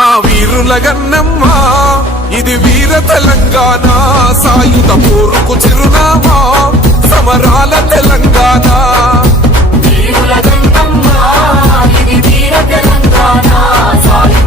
ఆ వీరుల గన్నమ్మ ఇది వీర తెలంగాణ, సాయుధ పోరుకు చిరునామా సమరాల తెలంగాణ. వీరుల గన్నమ్మ ఇది వీర తెలంగాణ, సాయుధ